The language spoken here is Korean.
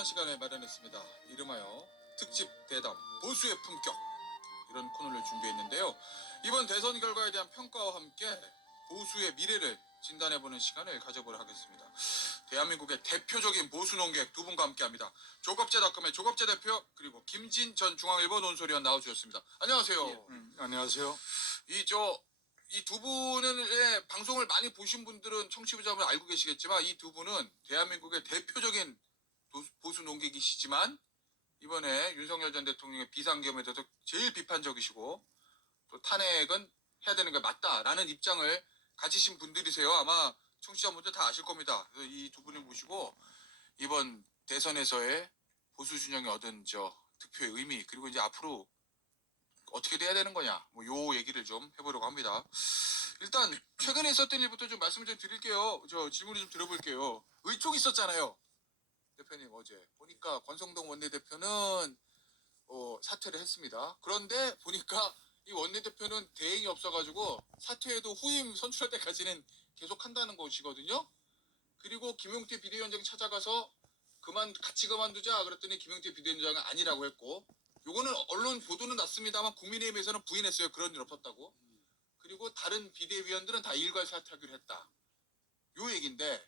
특별한 시간을 마련했습니다. 이름하여 특집 대담 보수의 품격 이런 코너를 준비했는데요. 이번 대선 결과에 대한 평가와 함께 보수의 미래를 진단해보는 시간을 가져보려 하겠습니다. 대한민국의 대표적인 보수 농객 두 분과 함께합니다. 조갑제닷컴의 조갑제 대표 그리고 김진 전 중앙일보 논설위원 나와주셨습니다. 안녕하세요. 음, 안녕하세요. 이 저 이두 예, 방송을 많이 보신 분들은 청취자분 알고 계시겠지만 이 두 분은 대한민국의 대표적인 도- 보수 농객이시지만 이번에 윤석열 전 대통령의 비상겸에 대해서 제일 비판적이시고 또 탄핵은 해야 되는 게 맞다라는 입장을 가지신 분들이세요. 아마 청취자분들 다 아실 겁니다. 이 두 분을 모시고 이번 대선에서의 보수 진영이 얻은 저 득표의 의미 그리고 이제 앞으로 어떻게 돼야 되는 거냐 뭐 요 얘기를 좀 해보려고 합니다. 일단 최근에 있었던 일부터 좀 말씀을 좀 드릴게요. 저 질문을 좀 들어볼게요. 의총 있었잖아요. 대표님 어제 보니까 권성동 원내대표는 어, 사퇴를 했습니다. 그런데 보니까 이 원내대표는 대행이 없어가지고 사퇴해도 후임 선출할 때까지는 계속 한다는 것이거든요. 그리고 김용태 비대위원장 찾아가서 그만 같이 그만두자 그랬더니 김용태 비대위원장은 아니라고 했고 요거는 언론 보도는 났습니다만 국민의힘에서는 부인했어요. 그런 일 없었다고. 그리고 다른 비대위원들은 다 일괄 사퇴하기로 했다. 요 얘기인데